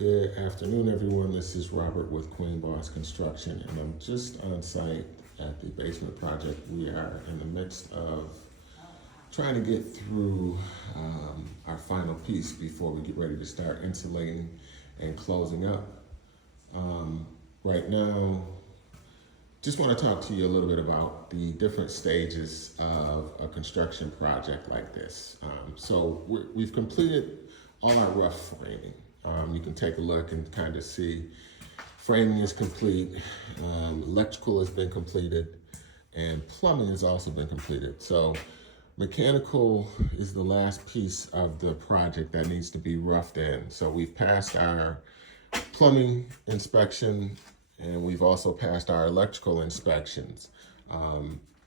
Good afternoon, everyone. This is Robert with Queen Boss Construction, and I'm just on site at the basement project. We are in the midst of trying to get through our final piece before we get ready to start insulating and closing up. Right now, just want to talk to you a little bit about the different stages of a construction project like this. We've completed all our rough framing. You can take a look and kind of see framing is complete, electrical has been completed, and plumbing has also been completed. So mechanical is the last piece of the project that needs to be roughed in. So we've passed our plumbing inspection, and we've also passed our electrical inspections.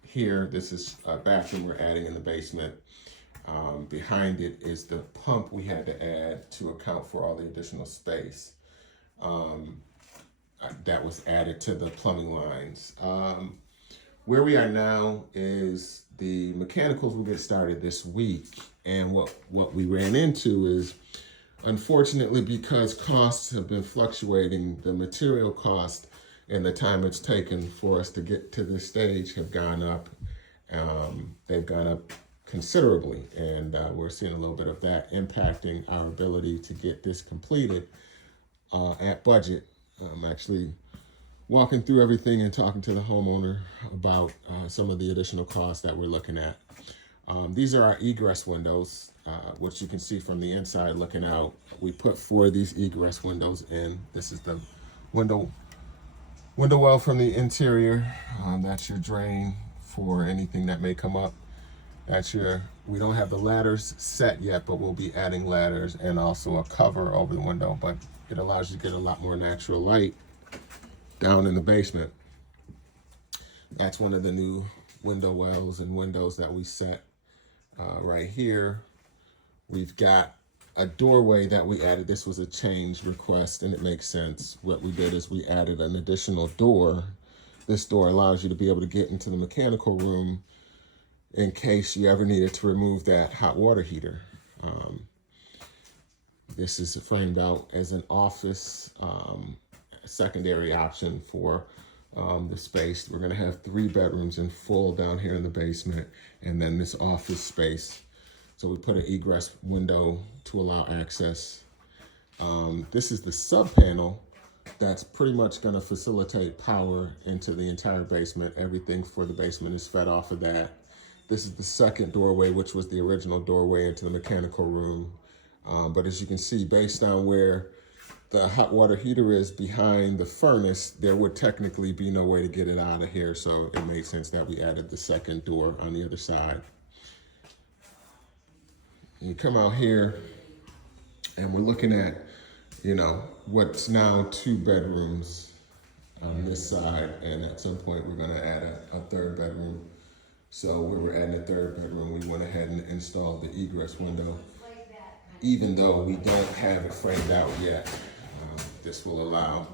Here, this is a bathroom we're adding in the basement. Behind it is the pump we had to add to account for all the additional space that was added to the plumbing lines. Where we are now is the mechanicals will get started this week, and what we ran into is, unfortunately, because costs have been fluctuating, the material cost and the time it's taken for us to get to this stage have gone up. They've gone up considerably, and we're seeing a little bit of that impacting our ability to get this completed at budget. I'm actually walking through everything and talking to the homeowner about some of the additional costs that we're looking at. These are our egress windows, which you can see from the inside looking out. We put 4 of these egress windows in. This is the window well from the interior. That's your drain for anything that may come up. We don't have the ladders set yet, but we'll be adding ladders and also a cover over the window, but it allows you to get a lot more natural light down in the basement. That's one of the new window wells and windows that we set right here. We've got a doorway that we added. This was a change request, and it makes sense. What we did is we added an additional door. This door allows you to be able to get into the mechanical room in case you ever needed to remove that hot water heater. This is framed out as an office secondary option for the space. We're gonna have 3 bedrooms in full down here in the basement, and then this office space. So we put an egress window to allow access. This is the sub panel that's pretty much gonna facilitate power into the entire basement. Everything for the basement is fed off of that. This is the second doorway, which was the original doorway into the mechanical room. But as you can see, based on where the hot water heater is behind the furnace, there would technically be no way to get it out of here. So it made sense that we added the second door on the other side. You come out here and we're looking at, what's now 2 bedrooms on this side. And at some point we're gonna add a 3rd bedroom. So where we're adding a 3rd bedroom, we went ahead and installed the egress window, even though we don't have it framed out yet. This will allow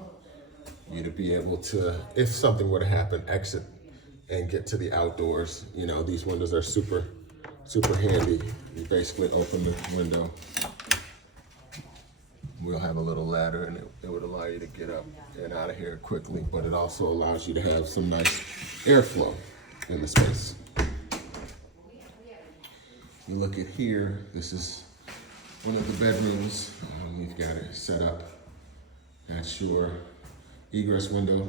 you to be able to, if something were to happen, exit and get to the outdoors. These windows are super handy. You basically open the window. We'll have a little ladder, and it would allow you to get up and out of here quickly, but it also allows you to have some nice airflow in the space. You look at here, this is one of the bedrooms. We've got it set up. That's your egress window,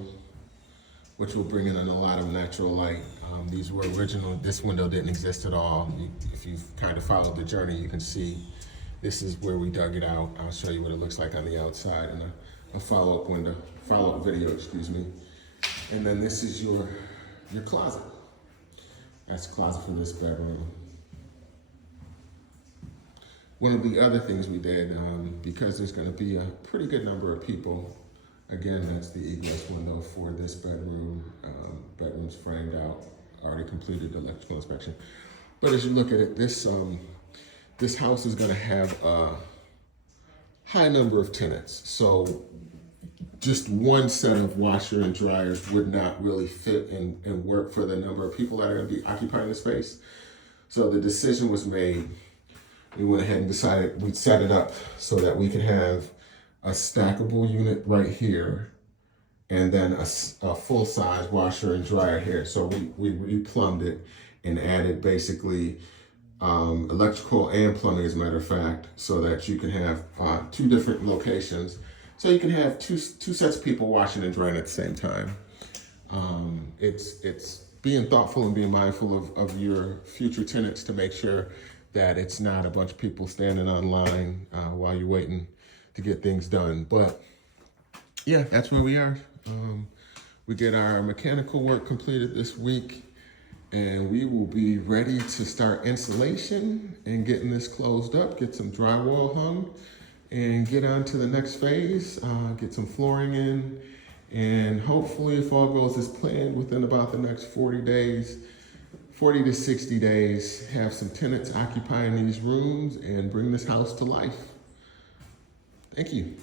which will bring in a lot of natural light. These were original. This window didn't exist at all. If you've kind of followed the journey, you can see this is where we dug it out. I'll show you what it looks like on the outside in a follow-up video, excuse me. And then this is your closet. That's the closet for this bedroom. One of the other things we did, because there's gonna be a pretty good number of people, again, that's the egress window for this bedroom. Bedroom's framed out, already completed the electrical inspection. But as you look at it, this house is gonna have a high number of tenants. So just one set of washer and dryers would not really fit and work for the number of people that are gonna be occupying the space. So the decision was made. We went ahead and decided we'd set it up so that we could have a stackable unit right here, and then a full-size washer and dryer here. So we replumbed it and added basically electrical and plumbing, as a matter of fact, so that you can have two different locations. So you can have two sets of people washing and drying at the same time. It's being thoughtful and being mindful of your future tenants to make sure that it's not a bunch of people standing online while you're waiting to get things done. But yeah, that's where we are. We get our mechanical work completed this week, and we will be ready to start insulation and getting this closed up, get some drywall hung, and get on to the next phase, get some flooring in, and hopefully, if all goes as planned, within about the next 40 days, 40 to 60 days, have some tenants occupying these rooms and bring this house to life. Thank you.